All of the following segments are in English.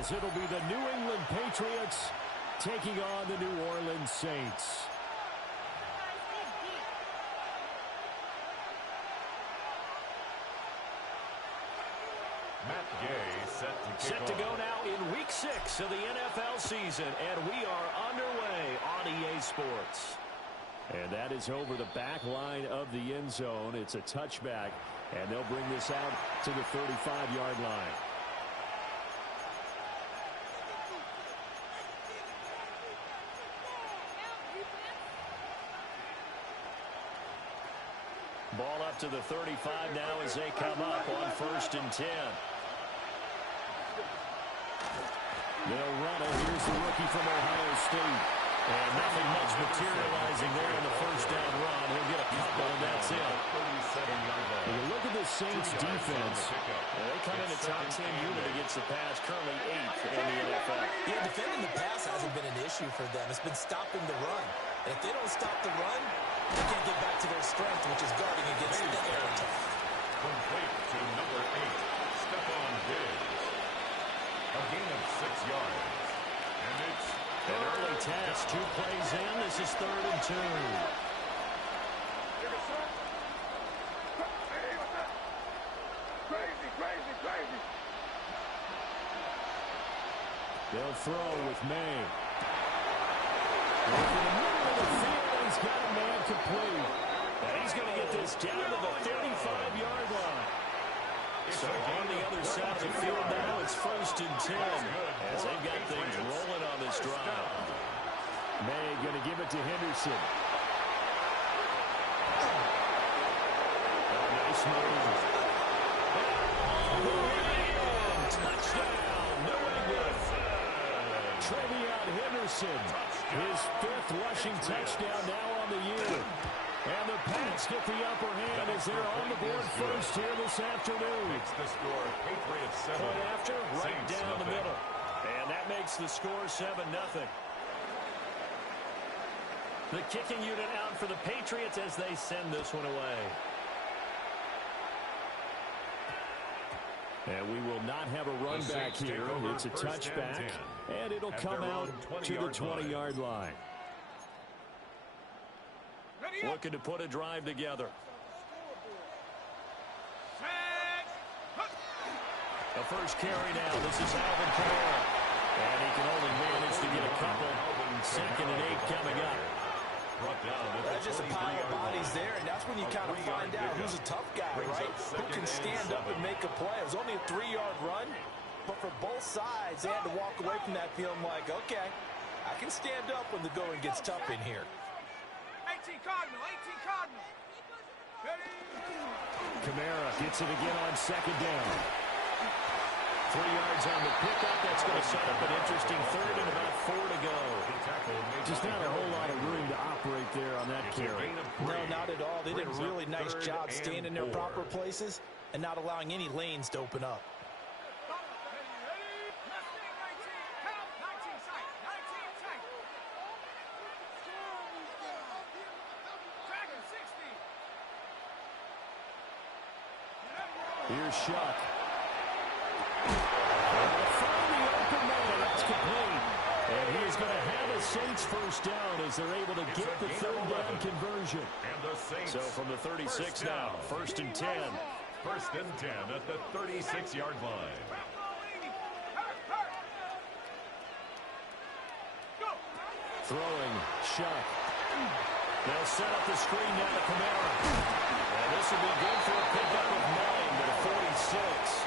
as it'll be the New England Patriots taking on the New Orleans Saints. Set to go now in Week 6 of the NFL season, and we are underway on EA Sports. And that is over the back line of the end zone. It's a touchback, and they'll bring this out to the 35-yard line. Ball up to the 35 now as they come up on 1st and 10. They'll run it. Here's the rookie from Ohio State. And nothing much materializing there in the first down run. He'll get a couple, and that's it. When you look at the Saints' defense, they come in a top 10 unit against the pass, currently 8th in the NFL. Yeah, defending the pass hasn't been an issue for them. It's been stopping the run. And if they don't stop the run, they can't get back to their strength, which is guarding against the air attack. Complete to number 8, Stephon Diggs. A gain of 6 yards. And it's an early test. 2 plays in. This is 3rd and 2. They'll throw with May. Over the middle of the field, he's got a man complete. And he's going to get this down to the 35-yard line. So on the other side of the field now, it's 1st and 10 as they've got things rolling on this drive. May going to give it to Henderson. Nice move. Touchdown, New England. Trevion Henderson, his 5th rushing touchdown now on the year. And the Pats get the upper hand as they're on the board first here this afternoon. Makes the score Patriots 7. Point after, right Saints down the 0. middle. And that makes the score 7-0. The kicking unit out for the Patriots as they send this one away. And we will not have a run back here. It's a touchback, and it'll come out to the 20-yard line. Looking to put a drive together. The first carry now. This is Alvin Kamara. And he can only manage to get a couple. 2nd and 8 coming up. That's just a pile of bodies there, and that's when you kind of find out who's a tough guy, right? Who can stand up and make a play. It was only a 3-yard run, but for both sides, they had to walk away from that feeling like, okay, I can stand up when the going gets tough in here. 18 Cardinal. Kamara gets it again on 2nd down. 3 yards on the pickup. That's going to set up an interesting 3rd and about 4 to go. Just not a whole lot of room to operate there on that carry. No, not at all. They did a really nice job staying in their proper places and not allowing any lanes to open up. Here's Shuck. Find the open man. That's complete. And he is going to have a Saints first down as they're able to get the 3rd down conversion. So from the 36 now, 1st and 10. 1st and 10 at the 36-yard line. Throwing, Shuck. They'll set up the screen down to Kamara. And this will be good for a pickup of 9 to the 46.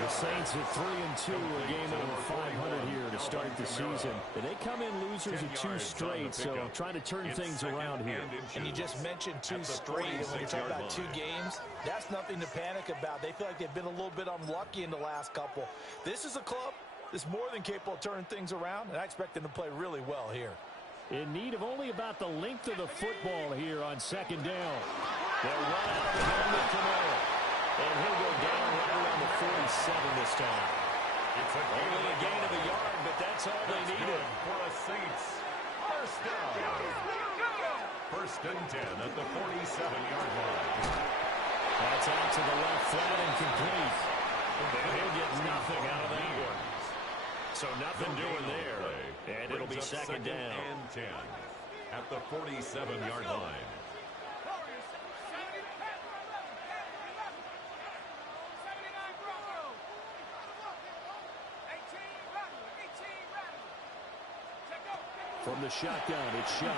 The Saints are 3-2, a game over 500 here to start the season. And they come in losers of 2 straight, so trying to turn things around here. And you just mentioned 2 straight, and when you're talking about 2 games, that's nothing to panic about. They feel like they've been a little bit unlucky in the last couple. This is a club that's more than capable of turning things around, and I expect them to play really well here. In need of only about the length of the football here on 2nd down. They'll run out of the helmet Kamara. And he'll go down right around the 47 this time. It's only a gain of a yard, but that's all they needed. For the Saints. First down. 1st and 10 at the 47-yard line. That's out to the left flat and complete. And he'll get nothing out of that one. So nothing doing there. And it'll be second down. And 10 at the 47-yard line. From the shotgun, it's Shuck.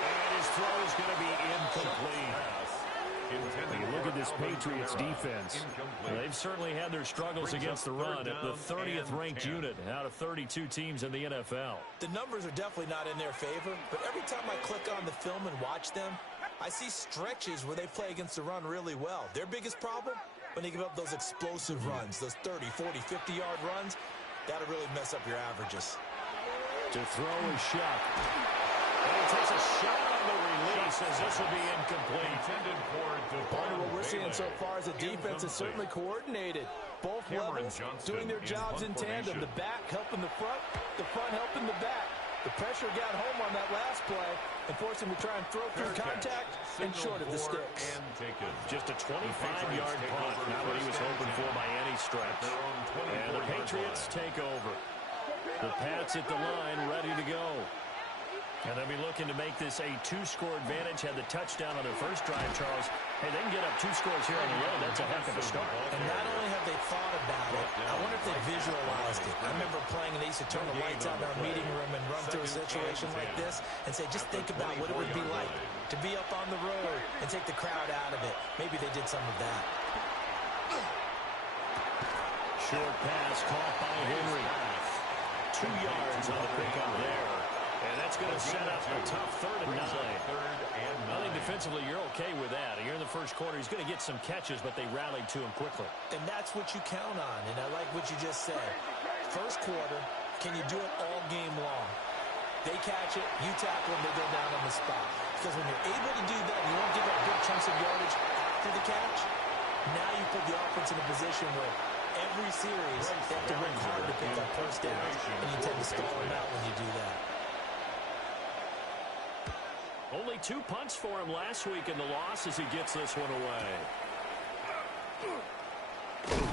And his throw is going to be incomplete. You look at this Patriots defense. They've certainly had their struggles against the run at the 30th ranked unit out of 32 teams in the NFL. The numbers are definitely not in their favor, but every time I click on the film and watch them, I see stretches where they play against the run really well. Their biggest problem, when they give up those explosive runs, those 30, 40, 50-yard runs, that'll really mess up your averages. To throw is Shuck. And he takes a shot on the release as this will be incomplete. Part of what we're seeing so far as a defense is certainly coordinated. Both levels doing their jobs in tandem. The back helping the front helping the back. The pressure got home on that last play and forced him to try and throw through contact and short of the sticks. Just a 25-yard punt, not what he was hoping for by any stretch. And the Patriots take over. The Pats at the line, ready to go. And they'll be looking to make this a two-score advantage. Had the touchdown on their first drive, Charles. Hey, they can get up 2 scores here on the road. That's a heck of a start. And not only have they thought about it, I wonder if they visualized it. I remember playing and they used to turn the lights on in our meeting room and run through a situation like this and say, just think about what it would be like to be up on the road and take the crowd out of it. Maybe they did some of that. Short pass caught by Henry. 2 yards on the pickup there. And that's going to set up a tough 3rd and 9. I think defensively you're okay with that. Here in the first quarter, he's going to get some catches, but they rallied to him quickly. And that's what you count on, and I like what you just said. First quarter, can you do it all game long? They catch it, you tackle them, they go down on the spot. Because when you're able to do that, and you don't give up big chunks of yardage after the catch, now you put the offense in a position where every series they have to work hard to pick up first downs, and you tend to stall them out when you do that. Only 2 punts for him last week in the loss as he gets this one away. It'll be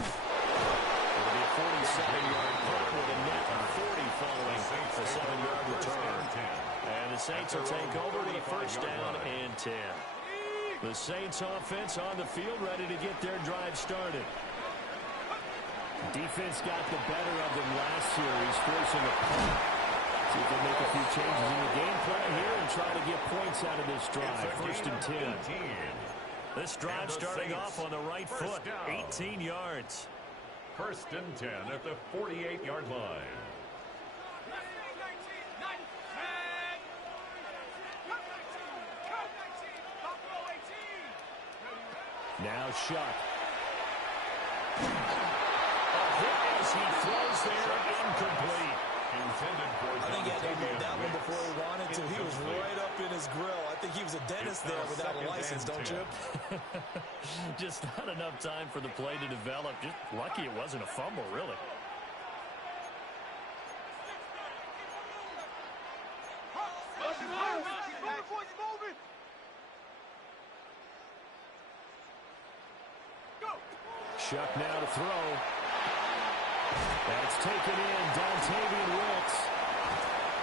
a 47-yard punt with a net of 40 following a 7-yard return. And the Saints will take over with a first down and 10. The Saints offense on the field ready to get their drive started. Defense got the better of them last series, forcing a punt. See if they make a few changes in the game plan here and try to get points out of this drive. First and 10. This drive starting off on the right foot. 18 yards. First and 10 at the 48-yard line. Now Shuck. As he throws there, incomplete. I think he had to unload that one before he wanted to. He was right up in his grill. I think he was a dentist there without a license, don't you? Just not enough time for the play to develop. Just lucky it wasn't a fumble, really. Shuck now to throw. That's taken in. Dontavian Wicks.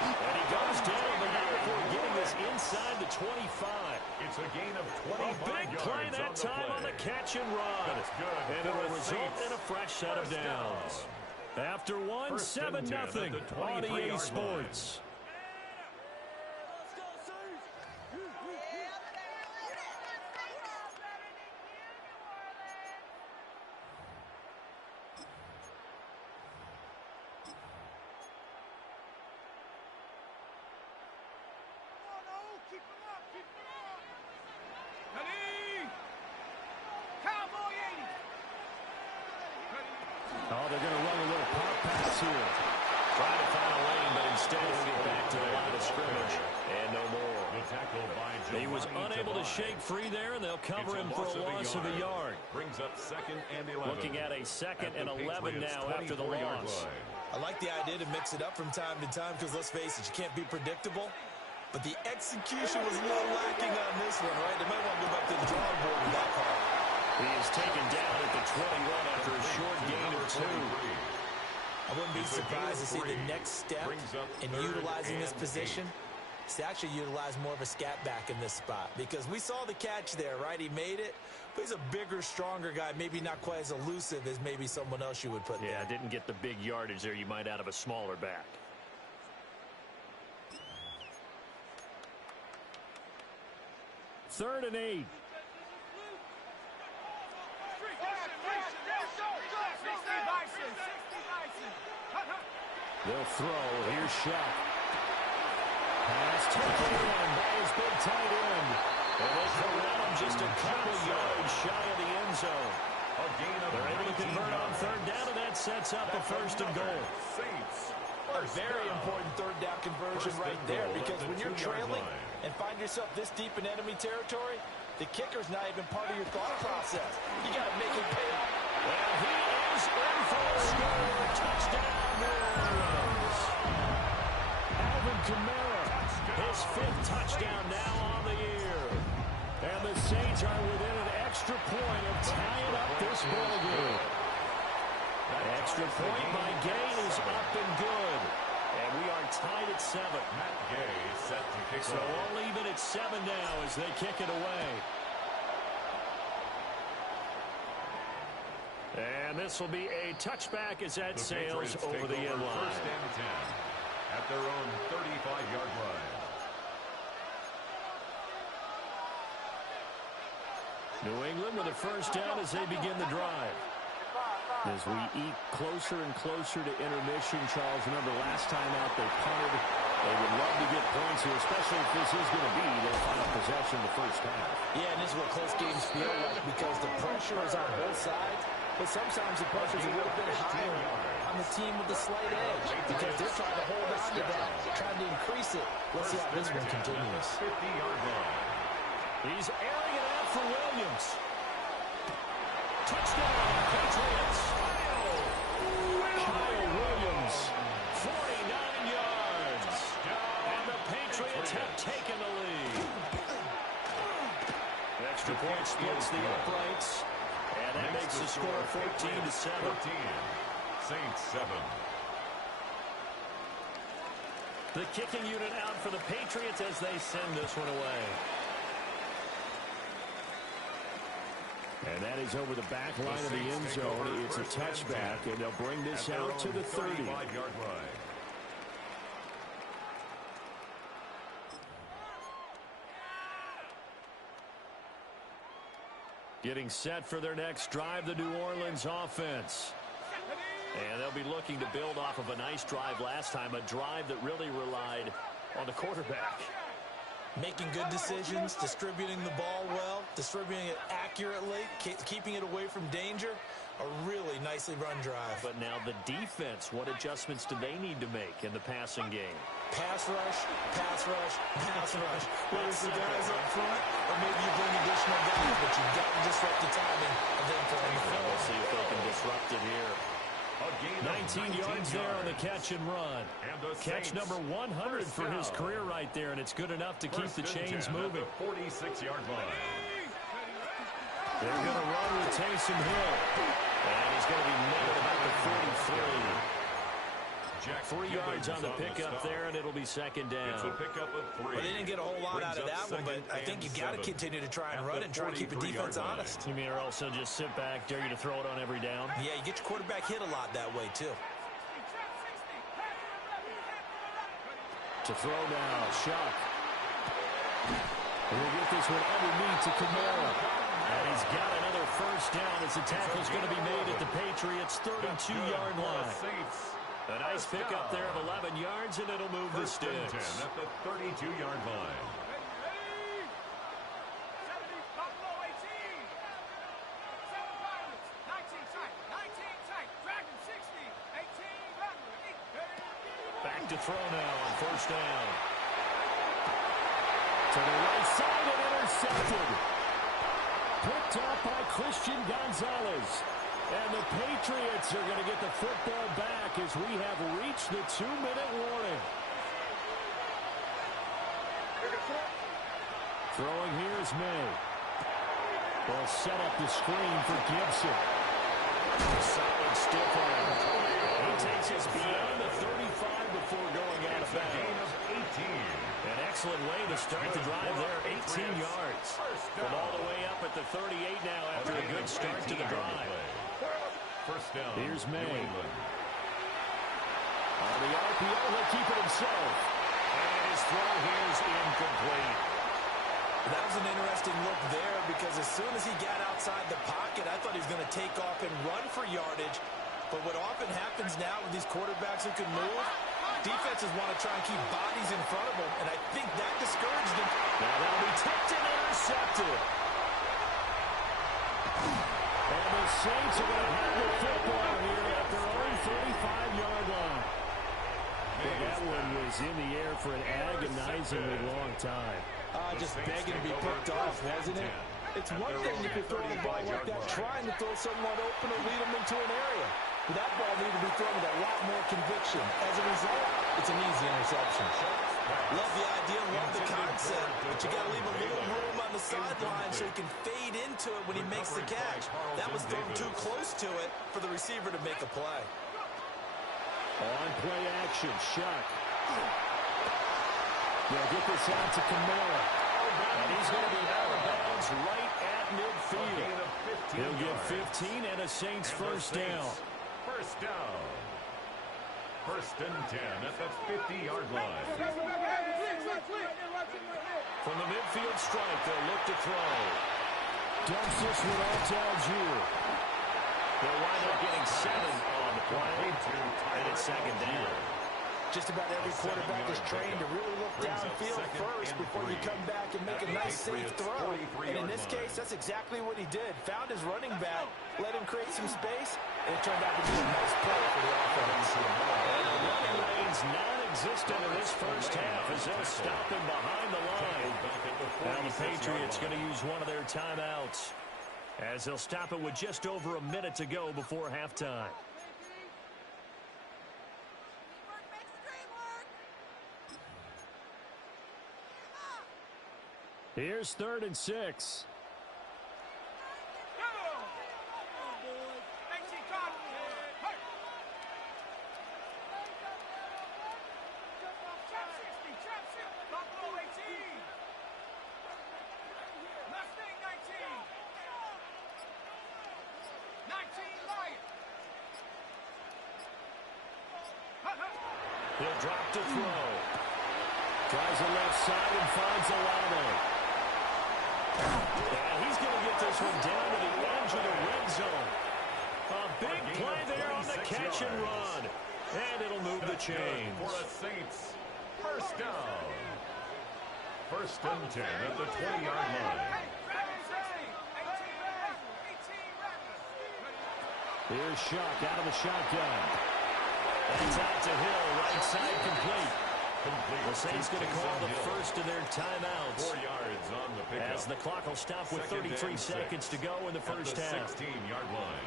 And he goes down the middle before getting this inside the 25. It's a gain of 25 A big play that time on the catch and run. And it will result in a fresh set of downs. After one, 7-0 on EA Sports. Oh, they're going to run a little pop pass here. Trying to find a lane, but instead he'll get back to the line of scrimmage. And no more. He was unable to shake free there, and they'll cover him for a loss of a yard. Brings up 2nd and 11. Looking at a 2nd and 11 now after the loss. I like the idea to mix it up from time to time because, let's face it, you can't be predictable. But the execution was a little lacking on this one, right? They might want to go back to the drawing board with that call. He is taken down at the 21 after a short gain of 2. I wouldn't be surprised to see the next step in utilizing this position. He's actually utilized more of a scat back in this spot because we saw the catch there, right? He made it, but he's a bigger, stronger guy, maybe not quite as elusive as maybe someone else you would put there. Yeah, didn't get the big yardage there you might out of a smaller back. Third and 8. They'll throw. Here's Shuck. Pass taken in by his big tight end. And they throw him just a couple yards shy of the end zone. They're able to convert on third down, and that sets up a first and goal. A very important third down conversion right there, because when you're trailing and find yourself this deep in enemy territory, the kicker's not even part of your thought process. You got to make it pay off. And he is in for a score. Touchdown, New Orleans. Alvin Kamara, his 5th touchdown now on the year. And the Saints are within an extra point of tying up this ball game. Extra point by Gay is up and good. And we are tied at 7. Matt Gay set to kick so all even at 7 now as they kick it away. And this will be a touchback as that sails over the end line. First and 10 at their own 35-yard line. New England with a first down as they begin the drive. As we eat closer and closer to intermission, Charles, remember last time out they punted. They would love to get points here, especially if this is going to be their final possession in the first half. Yeah, and this is what close games feel like because the pressure is on both sides, but sometimes the pressure is a little bit higher on the team with the slight edge because they're trying to hold on to that, trying to increase it. Let's see how this one continues. 50-yard line. He's airing it out for Williams. Touchdown, Patriots. Kyle Williams, 49 yards. And the Patriots have taken the lead. Extra point splits the uprights. And that makes the score 14-7. Saints 7. The kicking unit out for the Patriots as they send this one away. And that is over the back line of the end zone. It's a touchback, and they'll bring this out to the 30. 35-yard line. Getting set for their next drive, the New Orleans offense. And they'll be looking to build off of a nice drive last time, a drive that really relied on the quarterback. Making good decisions, distributing the ball well, distributing it accurately, keeping it away from danger. A really nicely run drive. But now the defense, what adjustments do they need to make in the passing game? Pass rush, pass rush, pass rush. Whether it's the guys up front or maybe you bring additional guys, but you've got to disrupt the timing of them playing the field. We'll see if they can disrupt it here. 19 yards there on the catch and run. Catch number 100 for his career right there, and it's good enough to keep the chains moving. 46-yard line. They're going to run with Taysom Hill. And he's going to be met at about the 43. 3 yards on the pickup there, and it'll be second down. It's a pickup of 3. Well, they didn't get a whole lot out of that one, but I think you've got to continue to try and run and try to keep the defense honest. You mean or also just sit back, dare you to throw it on every down? Yeah, you get your quarterback hit a lot that way, too. To throw now, Shuck. We'll get this one underneath to Kamara. And he's got another first down as the tackle's going to be made at the Patriots' 32-yard line. A nice pickup there of 11 yards, and it'll move the sticks. At the 32-yard line. Back to throw now on first down. To the right side and intercepted. Picked up by Christian Gonzalez. And the Patriots are going to get the football back as we have reached the 2-minute warning. Throwing here is May. They'll set up the screen for Gibson. Solid stiff arm. He takes his start the drive there, 18 yards. From all the way up at the 38 now after a good start to the drive. First down. Here's May. On the RPO, he'll keep it himself. And his throw here is incomplete. That was an interesting look there because as soon as he got outside the pocket, I thought he was going to take off and run for yardage. But what often happens now with these quarterbacks who can move, defenses want to try and keep bodies in front of them, and I think that discouraged him. Now that'll be tipped and intercepted. And the Saints are going to have the football here at their own 35-yard line. Well, that one was in the air for an agonizingly long time. Just begging to be picked off, wasn't it? It's one thing if you're throwing a ball like that, trying to throw someone open or lead them into an area. But that ball needed to be thrown with a lot more conviction. As a result, it's an easy interception. Love the idea, love the concept, but you got to leave a little room on the sideline so he can fade into it when he makes the catch. That was thrown too close to it for the receiver to make a play. On play action, Shuck. They'll get this out to Kamara. And he's going to be out of bounds right at midfield. He'll get 15 and a Saints first down. First down. First and 10 at the 50-yard line. From the midfield strike, they'll look to throw. Dumps this one off to Algier. They'll wind up getting 7 on the play, and it's second down. Just about every quarterback is trained to really look downfield first before you come back and make a nice, safe throw. And in this case, that's exactly what he did. Found his running back, let him create some space, and it turned out to be a nice play for the offense. And the running lane's non-existent in this first half as they'll stop him behind the line. Now the Patriots going to use one of their timeouts as they'll stop it with just over a minute to go before halftime. Here's 3rd and 6. Go! 18 Cardinals. Hey! Trap 60, trap 60. Buffalo 18. Mustang 19. 19 Lion. He'll drop to throw. Tries the left side and finds Olave. And he's going to get this one down to the edge of the red zone. A big play there on the catch and run. And it'll move the chains. For the Saints, first down. First and 10 at the 20-yard line. Here's Shuck out of the shotgun. It's out to Hill, right side complete. The Saints going to call the first of their timeouts. 4 yards on the pickup. As the clock will stop with 33 seconds to go in the first half. 16-yard line.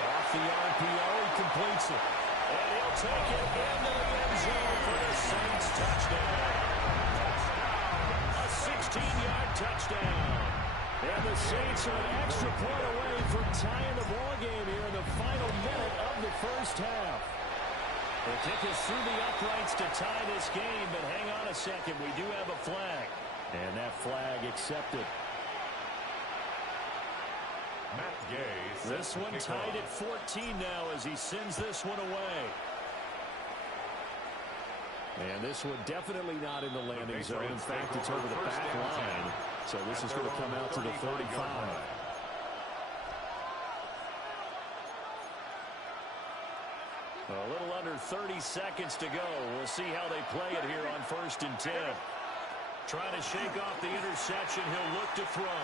Off the RPO, he completes it. And he'll take it into the end zone for the Saints touchdown. A 16-yard touchdown. And the Saints are an extra point away from tying the ball game here in the final minute of the first half. The kick is through the uprights to tie this game, but hang on a second, we do have a flag. And that flag accepted. Matt Gay. This one tied at 14 now as he sends this one away. And this one definitely not in the landing zone. In fact, it's over the back line. So this is going to come out to the 35. A little under 30 seconds to go. We'll see how they play it here on 1st and 10. Trying to shake off the interception. He'll look to throw.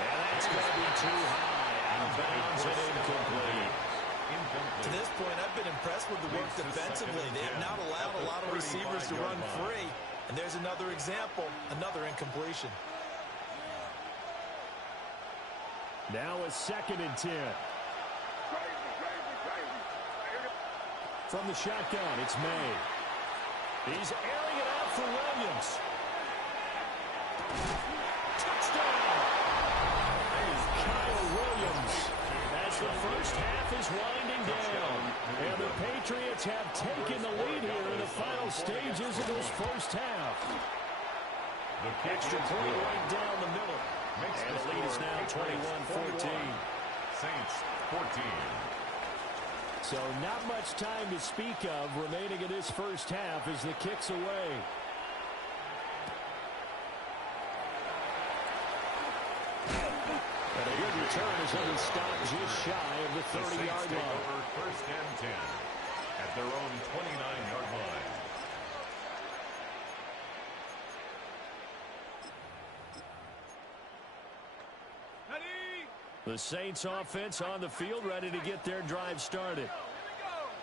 And that's going to be too high. Out of bounds and incomplete. To this point, I've been impressed with the work defensively. They have not allowed a lot of receivers to run free. And there's another example, another incompletion. Now a 2nd and 10. From the shotgun, it's May. He's airing it out for Williams. Touchdown! Kyle Williams has the first half is winding down. And the Patriots have taken the lead here in the final stages of this first half. The Extra point right down the middle. And the lead is now 21-14. Saints 14. So not much time to speak of remaining in this first half as the kick's away. And a good return as he stopped just shy of the 30-yard line. Over first and 10 at their own 29-yard line. The Saints offense on the field, ready to get their drive started.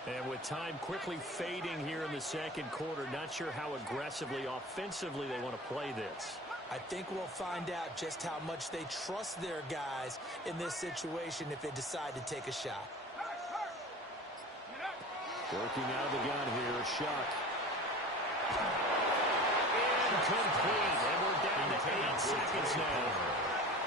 And with time quickly fading here in the second quarter, not sure how aggressively, offensively they want to play this. I think we'll find out just how much they trust their guys in this situation if they decide to take a shot. Working out of the gun here, Shuck. Incomplete, and we're down to 8 seconds now.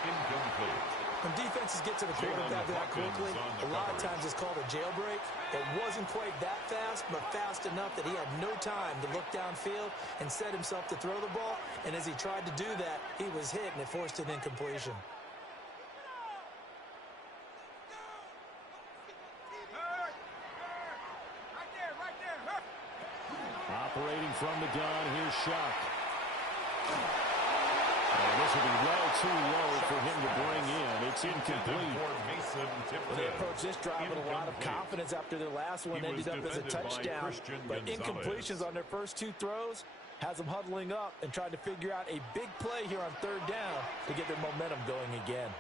Incomplete. When defenses get to the quarterback that quickly, a lot of times it's called a jailbreak. It wasn't quite that fast, but fast enough that he had no time to look downfield and set himself to throw the ball. And as he tried to do that, he was hit, and it forced an incompletion. Operating from the gun, here's Shuck. This will be well too low for him to bring in. It's incomplete. Well, they approached this drive with a lot of confidence after their last one ended up as a touchdown. But incompletions on their first 2 throws has them huddling up and trying to figure out a big play here on 3rd down to get their momentum going again.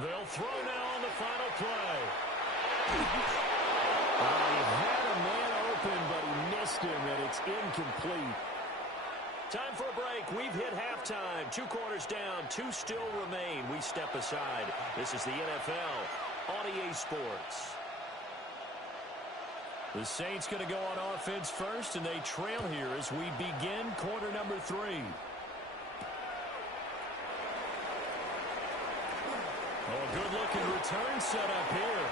They'll throw now on the final play. He had a man open, but he missed him, and it's incomplete. Time for a break. We've hit halftime. 2 quarters down. 2 still remain. We step aside. This is the NFL on EA Sports. The Saints going to go on offense first, and they trail here as we begin quarter number 3. Oh, a good-looking return set up here.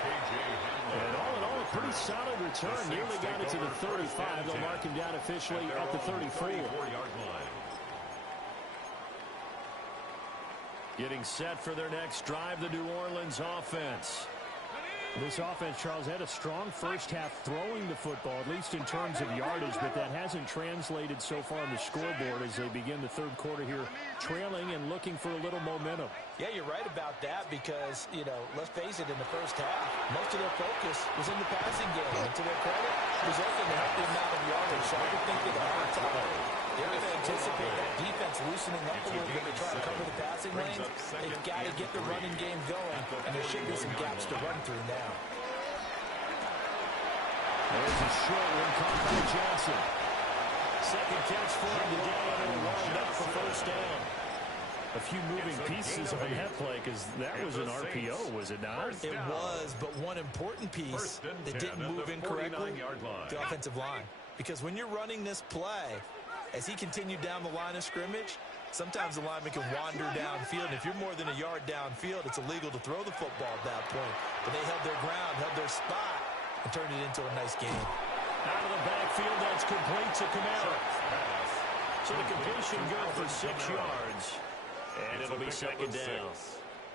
And all in all, a pretty solid return. Nearly got it to the 35. They'll mark him down officially at the 34. Getting set for their next drive, the New Orleans offense. This offense, Charles, had a strong first half throwing the football, at least in terms of yardage, but that hasn't translated so far on the scoreboard as they begin the 3rd quarter here, trailing and looking for a little momentum. Yeah, you're right about that because, you know, let's face it, in the first half, most of their focus was in the passing game. And to their credit, it was open to help the amount of yardage. So I would think that at halftime, they're going to anticipate that defense loosening up a little bit to try to cover the passing lanes. They've got to get the running game going, and there should be some gaps to run through now. There's a short one caught by Johnson. Second catch for him today, and warmed up for first down. A few moving pieces on that play because that was an RPO, was it not? It was, but one important piece that didn't move in correctly, the offensive line. Because when you're running this play, as he continued down the line of scrimmage, sometimes the lineman can wander downfield. And if you're more than a yard downfield, it's illegal to throw the football at that point. But they held their ground, held their spot, and turned it into a nice game. Out of the backfield, that's complete to Kamara. So the completion good for 6 yards. And it'll be second down.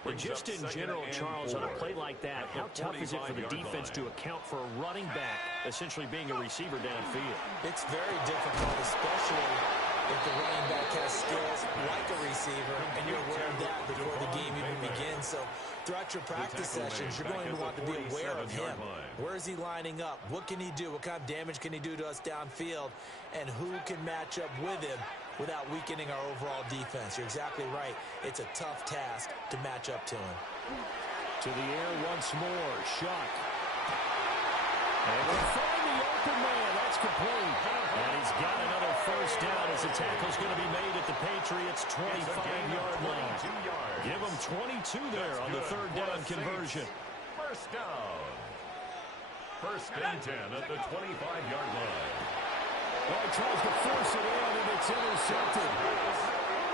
But just in general, Charles, on a play like that, how tough is it for the defense to account for a running back essentially being a receiver downfield? It's very difficult, especially if the running back has skills like a receiver, and you're aware of that before the game even begins. So throughout your practice sessions, you're going to want to be aware of him. Where is he lining up? What can he do? What kind of damage can he do to us downfield? And who can match up with him without weakening our overall defense? You're exactly right. It's a tough task to match up to him. To the air once more. Shuck. And we'll find the open man. That's complete. And he's got another first down as the tackle's going to be made at the Patriots' 25-yard line. Give them 22 there on the 3rd down conversion. First down. First and 10 at the 25-yard line. Well, he tries to force it in, and it's intercepted.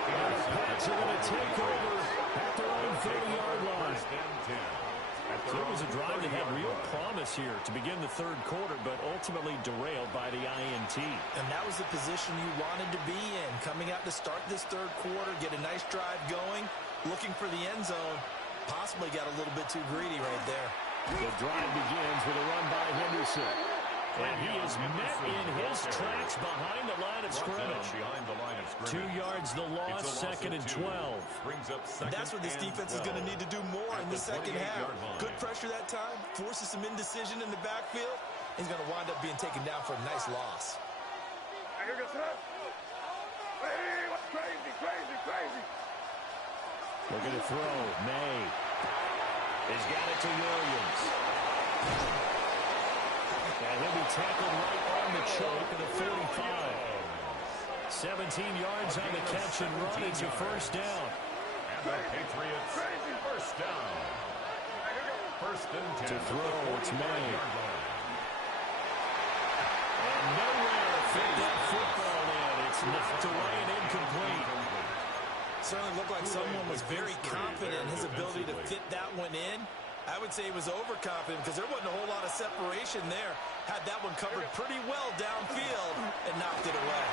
And the Pats are going to take over at their own 30-yard line. First and 10. So it was a drive that had real promise here to begin the third quarter, but ultimately derailed by the INT. And that was the position you wanted to be in. Coming out to start this third quarter, get a nice drive going, looking for the end zone. Possibly got a little bit too greedy right there. The drive begins with a run by Henderson. And he is met in his tracks behind the line of scrimmage. 2 yards the loss, second and 12. That's what this defense is going to need to do more in the second half. Good pressure that time, forces some indecision in the backfield. He's going to wind up being taken down for a nice loss. Looking to throw. May. He's got it to Williams. And he'll be tackled right on the chalk at the 45. 17 yards on the catch and run. It's a first down. And the Patriots first down. First and 10. To throw, it's May. And nowhere to fit that football in. It's knocked away and incomplete. Certainly looked like someone was very confident in his ability to fit that one in. I would say he was overconfident because there wasn't a whole lot of separation there. Had that one covered pretty well downfield and knocked it away.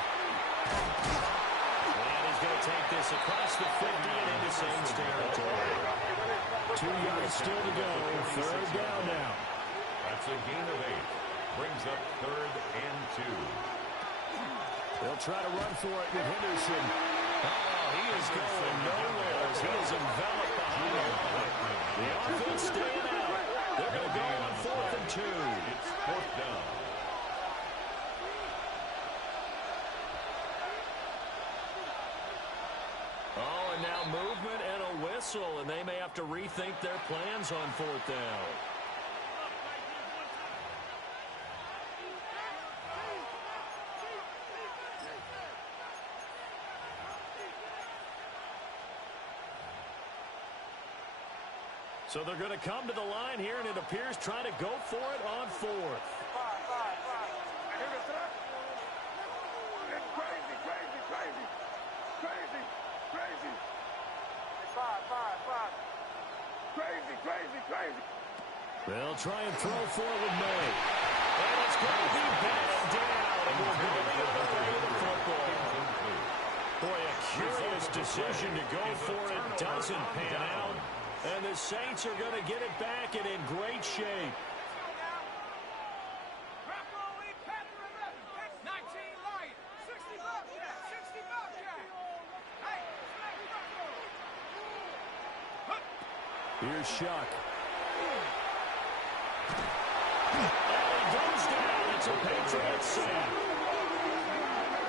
And he's going to take this across the 50 and into Saints territory. 2 yards still to go. Third down now. That's a gain of 8. Brings up third and 2. They'll try to run for it with Henderson. Oh, he is going nowhere as he is enveloped behind the line. The offense staying out. They're going to go on 4th and 2. It's fourth down. Oh, and now movement and a whistle, and they may have to rethink their plans on 4th down. So they're going to come to the line here, and it appears trying to go for it on 4th. They'll try and throw for it with May. And it's going to be batted down, and we're going to be the football. Boy, a curious decision to go for it doesn't pan out. And the Saints are going to get it back and in great shape. Here's Shuck. And he goes down. It's a Patriots sack.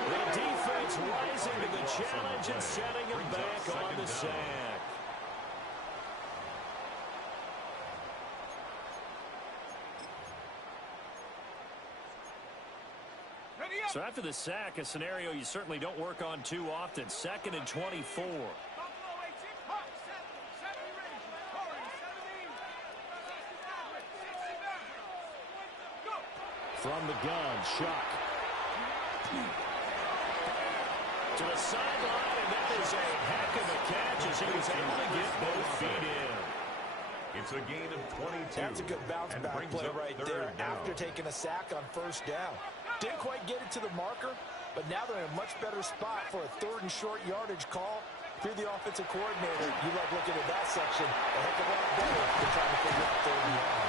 The defense rising to the challenge and setting him back on the sack. So after the sack, a scenario you certainly don't work on too often. 2nd and 24. From the gun, Shuck. To the sideline, and that is a heck of a catch as he was able to get both feet in. It's a gain of 22. That's a good bounce back play right there after taking a sack on first down. Didn't quite get it to the marker, but now they're in a much better spot for a 3rd and short yardage call. If you're the offensive coordinator, you like looking at that section a heck of a lot better than trying to figure out 3rd and long.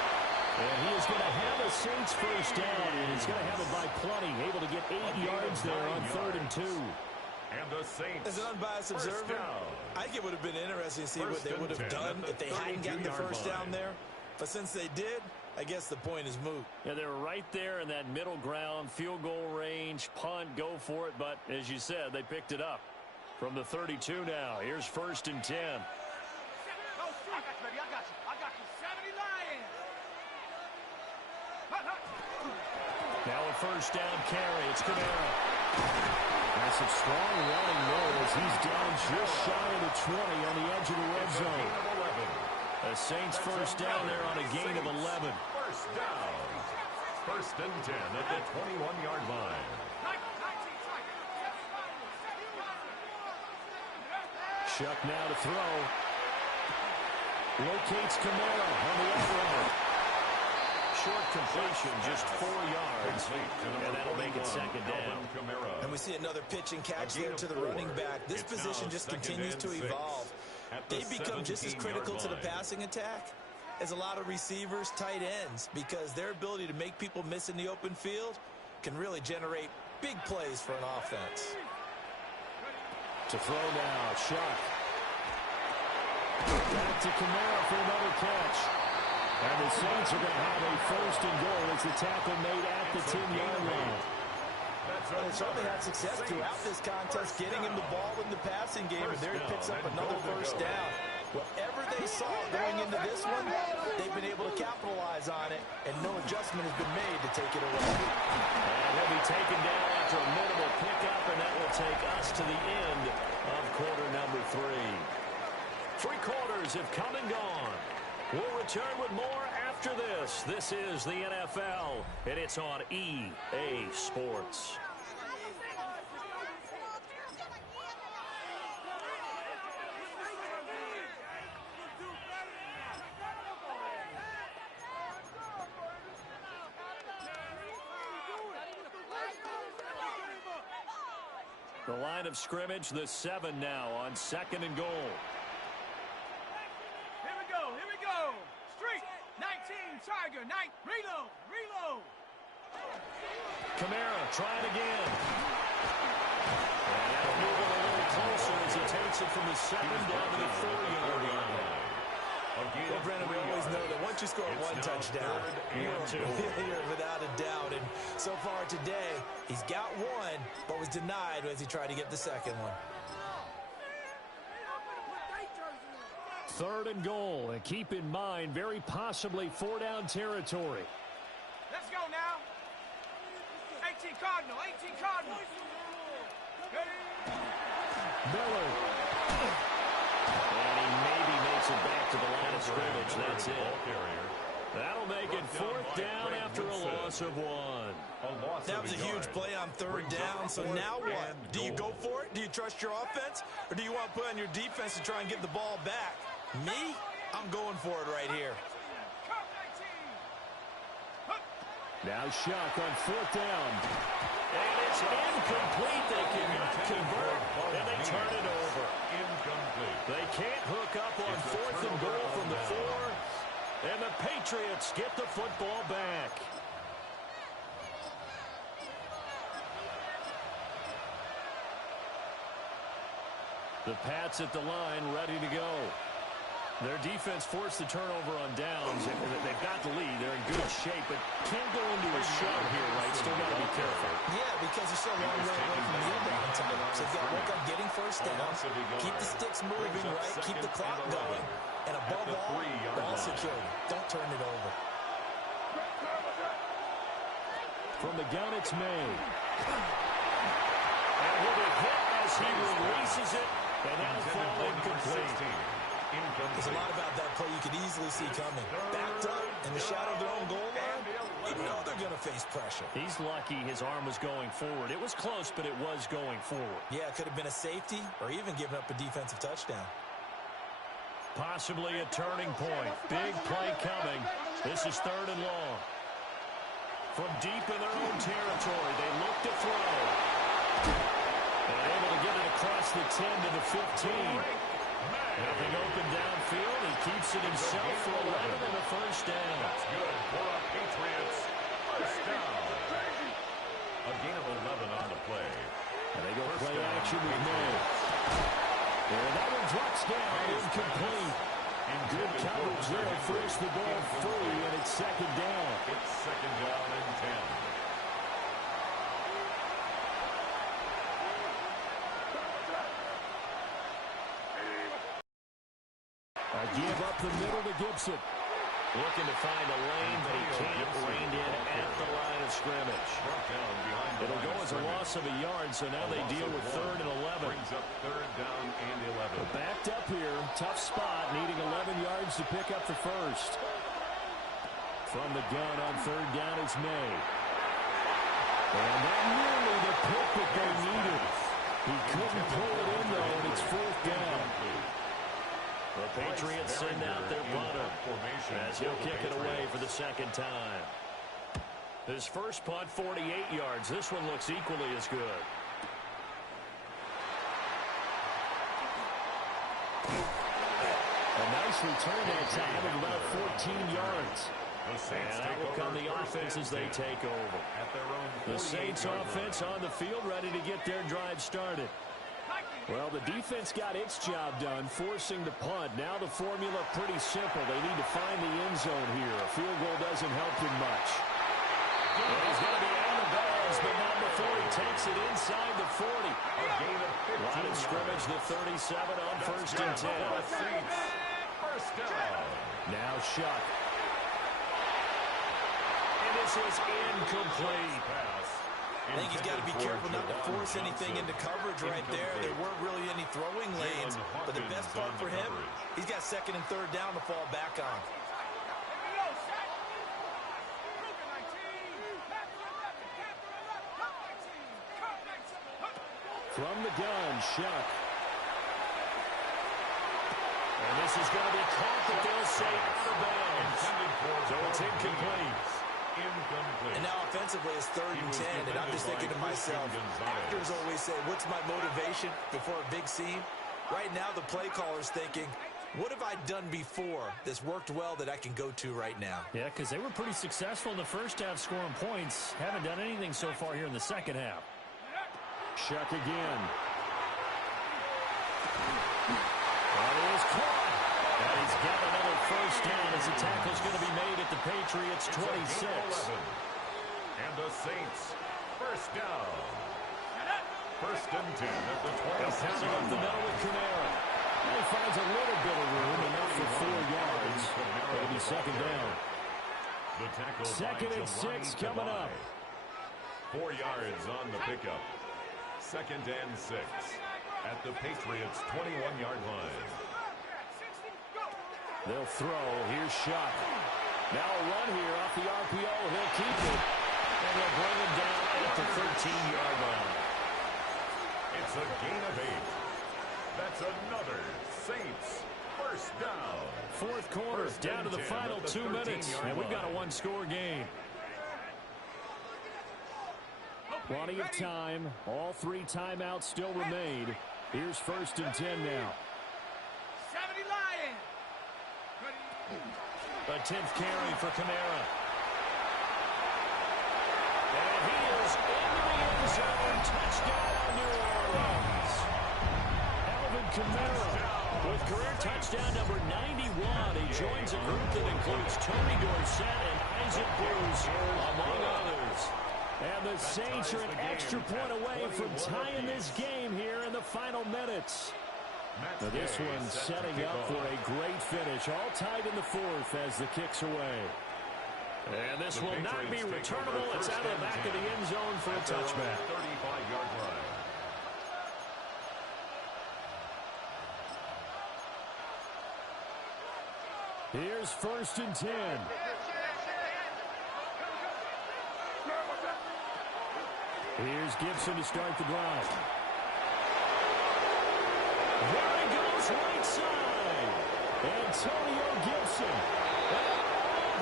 And he is going to have a Saints first down, and he's going to have it by plenty, able to get 8 yards there on 3rd and 2. And the Saints. As an unbiased observer, I think it would have been interesting to see what they would have done if they hadn't gotten the first down there. But since they did, I guess the point is moot. Yeah, they were right there in that middle ground, field goal range, punt, go for it. But as you said, they picked it up from the 32 now. Here's 1st and 10. I got you, baby. I got you. 70 Lions. Now a first down carry. It's Camara. That's a strong running there as he's down just shy of the 20 on the edge of the red zone. A Saints first down there on a gain of 11. First down. First and 10 at the 21-yard line. Shuck now to throw. Locates Kamara on the outrunner. Short completion, just 4 yards. And that'll make it second down. And we see another pitch and catch there to the running back. This position just continues to evolve. They become just as critical to the passing attack as a lot of receivers, tight ends, because their ability to make people miss in the open field can really generate big plays for an offense. To throw now, Shuck. Back to Kamara for another catch. And the Saints are going to have a first and goal as the tackle made at the 10-yard line. Well, they certainly had success throughout this contest, getting him the ball in the passing game, and there he picks up another first down. Whatever they saw going into this one, they've been able to capitalize on it, and no adjustment has been made to take it away. And he'll be taken down after a minimal pickup, and that will take us to the end of quarter number 3. 3 quarters have come and gone. We'll return with more after this. This is the NFL, and it's on EA Sports. The line of scrimmage, the 7 now on second and goal. Here we go, here we go. Street, 19, Tiger, 9, reload, reload. Kamara trying again. And that'll move it a little closer as he takes it from the 7 down to the 4-yard line. Well, Brennan, we always know that once you score one touchdown, you're without a doubt. And so far today, he's got one, but was denied as he tried to get the second one. 3rd and goal, and keep in mind, very possibly 4-down territory. Let's go now. 18 Cardinal, 18 Cardinal. Miller. And he maybe makes it back to the line of scrimmage. That's it. That'll make it 4th down after a loss of 1. That was a huge play on 3rd down, so now what? Do you go for it? Do you trust your offense? Or do you want to put on your defense to try and get the ball back? Me? I'm going for it right here. Now Shuck on 4th down. And it's incomplete. They cannot convert, and they turn it over. Incomplete. They can't hook up on 4th and goal from the 4. And the Patriots get the football back. The Pats at the line, ready to go. Their defense forced the turnover on downs. They've got the lead. They're in good shape, but can't go into a shot here, right? Still got to be careful. Yeah, because you're still a long way away from kneel down time. So you've got to work on getting first down, keep the sticks moving, right? Keep the clock going. And above all, ball security. Don't turn it over. From the gun, it's May. And will be hit as he releases it, and that'll fall incomplete. There's a lot about that play you could easily see coming. Backed up in the shadow of their own goal line, you know they're going to face pressure. He's lucky his arm was going forward. It was close, but it was going forward. Yeah, it could have been a safety or even given up a defensive touchdown. Possibly a turning point. Big play coming. This is 3rd and long. From deep in their own territory, they look to throw. And able to get it across the 10 to the 15. Nothing open downfield. He keeps it himself for 11 and a first down. That's good for a Patriots first down. A gain of 11 on the play. And they go play action with May. And that one drops down, incomplete. And good coverage there. Force the ball free, and it's 2nd down. It's 2nd down and 10. Give up the middle to Gibson. Looking to find a lane, but he can't rein in at the line of scrimmage. It'll go as a loss of a yard, so now they deal with 3rd and 11. Brings up 3rd down and 11. Backed up here, tough spot, needing 11 yards to pick up the first. From the gun on third down, it's May. And that nearly the pick that they needed. He couldn't pull it in, though, and it's fourth down. The Patriots send out their punter as he'll kick it away for the second time. His first punt, 48 yards. This one looks equally as good. A nice return that time of about 14 yards. And that will come the offense as they take over. The Saints offense on the field ready to get their drive started. Well, the defense got its job done, forcing the punt. Now the formula pretty simple. They need to find the end zone here. A field goal doesn't help them much. And he's going to be out of bounds, but not before he takes it inside the 40. Line of scrimmage, the 37 on first and 10. Now Shuck. And this is incomplete. I think he's got to be careful not to force anything into coverage right there. There weren't really any throwing lanes, but the best part for him, he's got second and third down to fall back on. From the gun, Shuck. And this is going to be caught, but they'll say out of bounds. So it's incomplete. And now offensively it's third and 10, and I'm just thinking to myself, actors always say, what's my motivation before a big scene? Right now the play caller's thinking, what have I done before that's worked well that I can go to right now? Yeah, because they were pretty successful in the first half scoring points. Haven't done anything so far here in the second half. Shuck again. That is caught. And he's got another first down as the tackle's going to be made at the Patriots 26. And the Saints, first down. First and 10 at the 27. Up the middle with Kamara. He finds a little bit of room, enough for 4 yards. Maybe second down. The tackle second and 6 coming up. 4 yards on the pickup. Second and 6 at the Patriots 21-yard line. They'll throw. Here's Shuck. Now a run here off the RPO. He'll keep it. And they'll bring him down at the 13-yard line. It's a gain of 8. That's another Saints first down. Fourth quarter, down to the final 2 minutes. And we've got a one-score game. Plenty of time. All 3 timeouts still remain. Here's first and 10 now. 70 Lions. A 10th carry for Kamara. And he is into the end zone. Touchdown, New Orleans. Alvin Kamara with career touchdown number 91. He joins a group that includes Tony Dorsett and Isaac Bruce, among others. And the Saints are an extra point away from tying this game here in the final minutes. Now this one setting up for a great finish. All tied in the fourth as the kick's away. And this will not be returnable. It's out of the back of the end zone for a touchback. 35-yard line. Here's first and 10. Here's Gibson to start the drive. There he goes, right side. Antonio Gibson.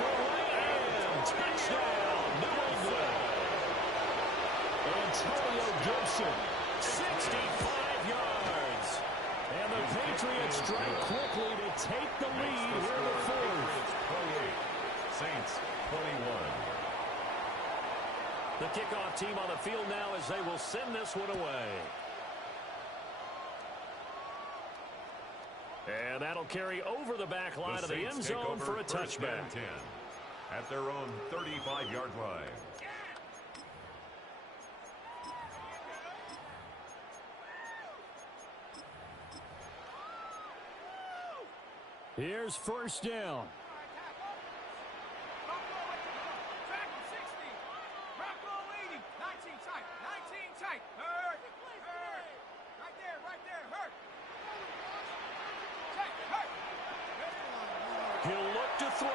All the way in. Touchdown, New England. Antonio Gibson, 65 yards. And the Patriots strike quickly to take the lead here in the fourth. 28. Saints 21. The kickoff team on the field now as they will send this one away. And that'll carry over the back line of the end zone for a touchback. 10 at their own 35-yard line. Here's first down. He'll look to throw.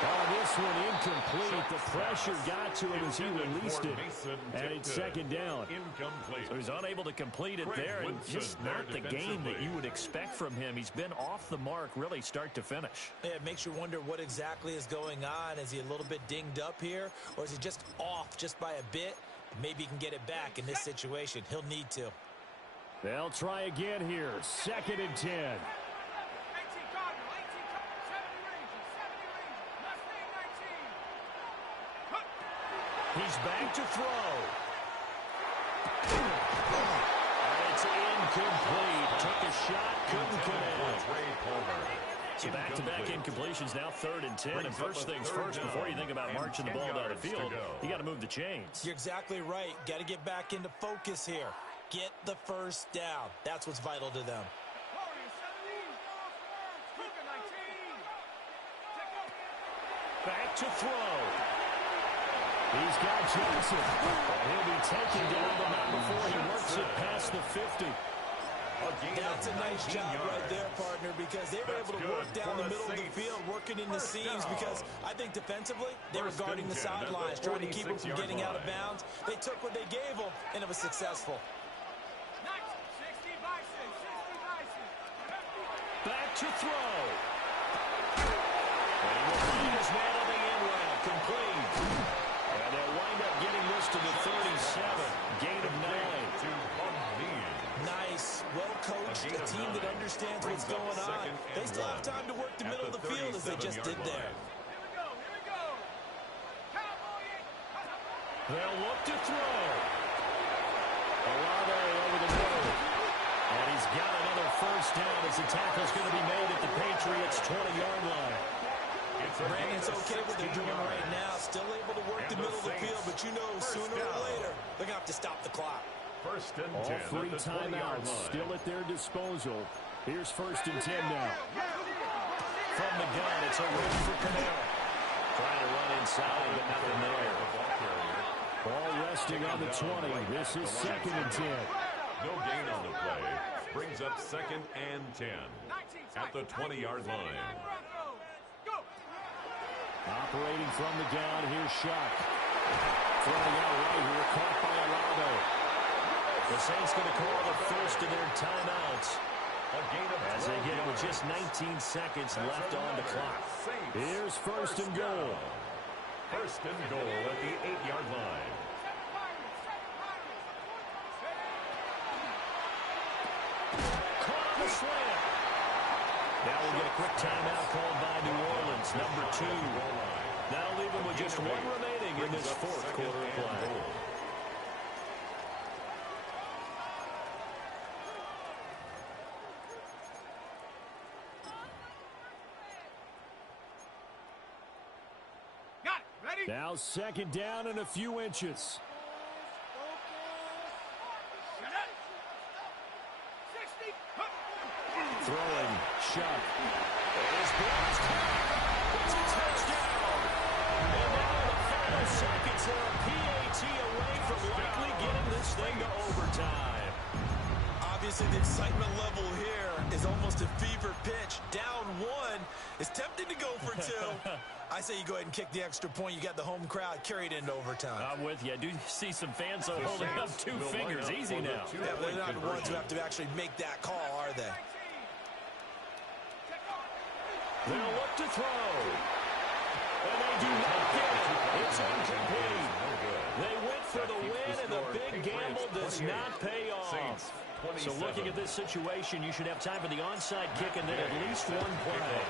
This one incomplete. The pressure got to him as he released it. And it's second down. Incomplete. So he's unable to complete it there. And just not the game that you would expect from him. He's been off the mark really start to finish. Yeah, it makes you wonder what exactly is going on. Is he a little bit dinged up here? Or is he just off just by a bit? Maybe he can get it back in this situation. He'll need to. They'll try again here. Second and 10. He's back to throw. And it's incomplete. Took a shot, couldn't connect. So back-to-back incompletions, now third and 10. And first things first, before you think about marching the ball down the field, you got to move the chains. You're exactly right. Got to get back into focus here. Get the first down. That's what's vital to them. Back to throw. He's got Johnson. And he'll be taken down, but not before he works it past the 50. That's a nice job right there, partner, because they were able to work down the middle of the field, working in the seams, because I think defensively, they were guarding the sidelines, trying to keep them from getting out of bounds. They took what they gave them, and it was successful. Back to throw. And he will find his man on the end route, complete. And they'll wind up getting this to the 37, gain of 9. Nice, well-coached, a team that understands what's going on. They still have time to work the middle of the field as they just did there. They'll look to throw. Olave over the middle. And he's got another first down as the tackle's going to be made at the Patriots' 20-yard line. Brandon's okay what they're doing right now. Still able to work the middle of the field, but you know sooner or later they're going to have to stop the clock. First and 10. All three timeouts still at their disposal. Here's first and 10 now. From the gun, it's a win for Camara. Trying to run inside, but nothing there. Ball resting on the 20. This is second and 10. No gain on the play. Brings up second and 10 at the 20-yard line. Operating from the gun, here's Shuck. Throwing out right here, caught by Olave. The Saints going to call the first of their timeouts as they get it with just 19 seconds left on the clock. Here's first and goal. First and goal at the 8-yard line. Caught on the slant. Now we'll get a quick timeout called by New Orleans, number 2. That'll leave them with just one remaining in this fourth quarter of play. Now second down and a few inches. Throwing, Shuck. It's blocked. It's a touchdown. And now the final seconds are a PAT away from likely getting this thing to overtime. Obviously, the excitement level here is almost a fever pitch. Down 1. It's tempting to go for 2. I say you go ahead and kick the extra point. You got the home crowd carried into overtime. I'm with you. I do see some fans holding up 2 fingers. Easy now. Yeah, they're not the ones who have to actually make that call, are they? They'll look to throw. And they do not get it. It's incomplete. They went for the win, and the big gamble does not pay off. So looking at this situation, you should have time for the onside kick and then at least one play.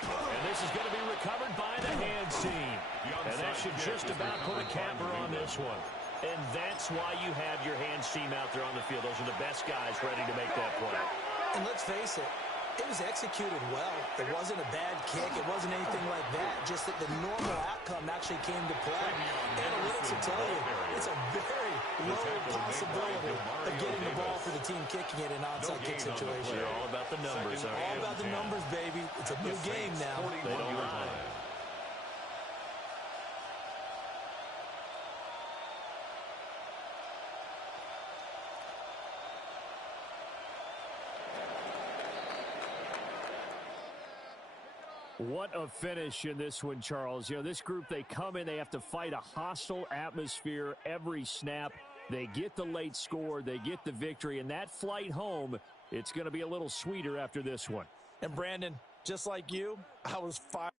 And this is going to be recovered by the hands team. And that should just about put a capper on this one. And that's why you have your hands team out there on the field. Those are the best guys ready to make that play. And let's face it, it was executed well. It wasn't a bad kick. It wasn't anything like that. Just that the normal outcome actually came to play. Analytics will tell you it's a very low possibility of getting the ball for the team kicking it in an onside kick situation. They're all about the numbers, aren't All you? about the numbers, baby. It's a new game now. They don't lie. What a finish in this one, Charles. You know, this group, they come in, they have to fight a hostile atmosphere every snap. They get the late score, they get the victory, and that flight home, it's going to be a little sweeter after this one. And Brandon, just like you, I was fired.